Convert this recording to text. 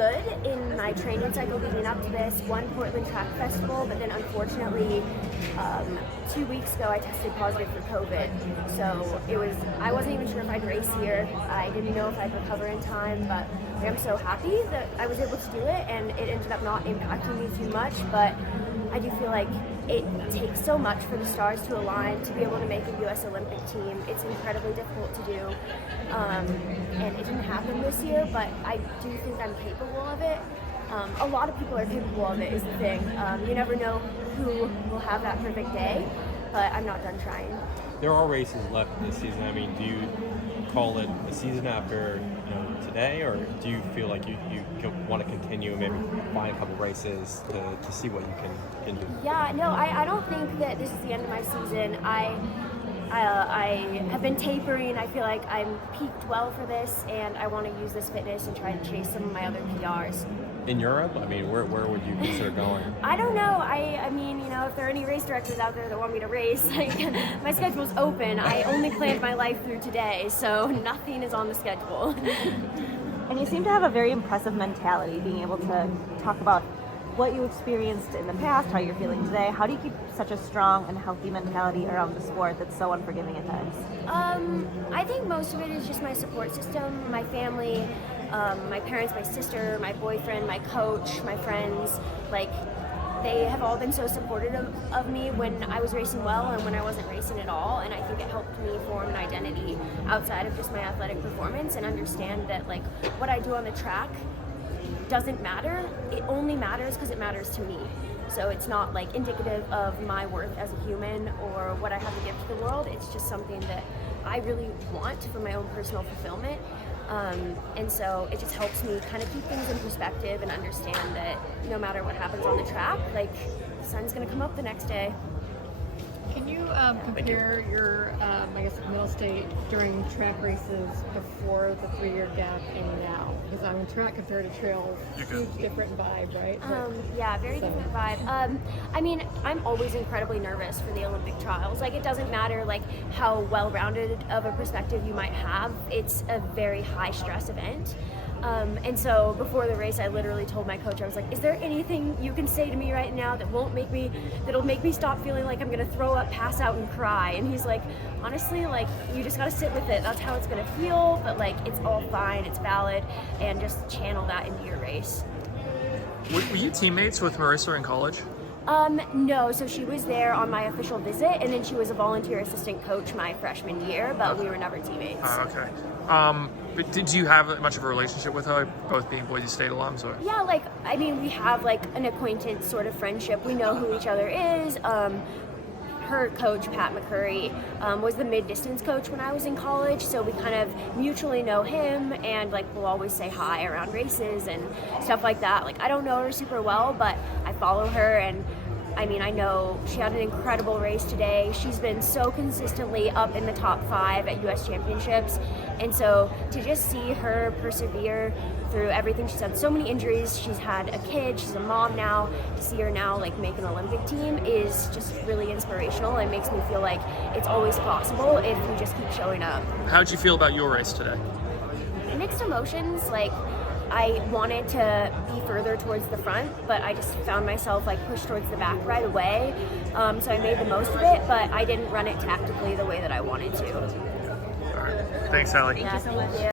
good in my training cycle leading up to this. Won Portland Track Festival, but then unfortunately 2 weeks ago I tested positive for COVID. So I wasn't even sure if I'd race here. I didn't know if I'd recover in time, but I'm so happy that I was able to do it, and it ended up not impacting me too much. But I do feel like it takes so much for the stars to align to be able to make a U.S. Olympic team. It's incredibly difficult to do, and it didn't happen this year, but I do think I'm capable of it. A lot of people are capable of it is the thing. You never know who will have that perfect day, but I'm not done trying. There are races left this season. I mean, do you call it a season after today, or do you feel like you want to continue and maybe find a couple races to see what you can do? Yeah, no, I don't think that this is the end of my season. I have been tapering. I feel like I'm peaked well for this, and I want to use this fitness and try to chase some of my other PRs. In Europe? I mean, where would you consider going? I don't know. I mean, if there are any race directors out there that want me to race, my schedule's open. I only planned my life through today, so nothing is on the schedule. And you seem to have a very impressive mentality, being able to talk about what you experienced in the past, how you're feeling today. How do you keep such a strong and healthy mentality around the sport that's so unforgiving at times? I think most of it is just my support system, my family, my parents, my sister, my boyfriend, my coach, my friends. Like, they have all been so supportive of me when I was racing well and when I wasn't racing at all, and I think it helped me form an identity outside of just my athletic performance and understand that, like, what I do on the track doesn't matter. It only matters because it matters to me. So it's not like indicative of my worth as a human or what I have to give to the world. It's just something that I really want for my own personal fulfillment. And so it just helps me kind of keep things in perspective and understand that no matter what happens on the track, like, the sun's gonna come up the next day. Can you compare your, middle state during track races before the 3-year gap and now? Because on track compared to trail, huge different vibe, right? Yeah, very different vibe. I mean, I'm always incredibly nervous for the Olympic trials. Like, it doesn't matter like how well-rounded of a perspective you might have. It's a very high stress event. And so before the race, I literally told my coach, I was like, is there anything you can say to me right now that'll make me stop feeling like I'm gonna throw up, pass out, and cry? And he's like, honestly, like, you just gotta sit with it. That's how it's gonna feel, but like, it's all fine, it's valid, and just channel that into your race. Were you teammates with Marissa in college? No, so she was there on my official visit, and then she was a volunteer assistant coach my freshman year, but we were never teammates. Okay. But did you have much of a relationship with her, both being Boise State alums? Or? Yeah, like, I mean, we have like an acquaintance sort of friendship. We know who each other is. Her coach, Pat McCurry, was the mid-distance coach when I was in college, so we kind of mutually know him, and like, we'll always say hi around races and stuff like that. Like, I don't know her super well, but I follow her, and I mean, I know she had an incredible race today. She's been so consistently up in the top 5 at U.S. Championships, and so to just see her persevere through everything, she's had so many injuries, she's had a kid, she's a mom now, to see her now like make an Olympic team is just really inspirational and makes me feel like it's always possible if you just keep showing up. How'd you feel about your race today? Mixed emotions. Like, I wanted to be further towards the front, but I just found myself like pushed towards the back right away. So I made the most of it, but I didn't run it tactically the way that I wanted to. All right. Thanks, Allie. Thank you so much.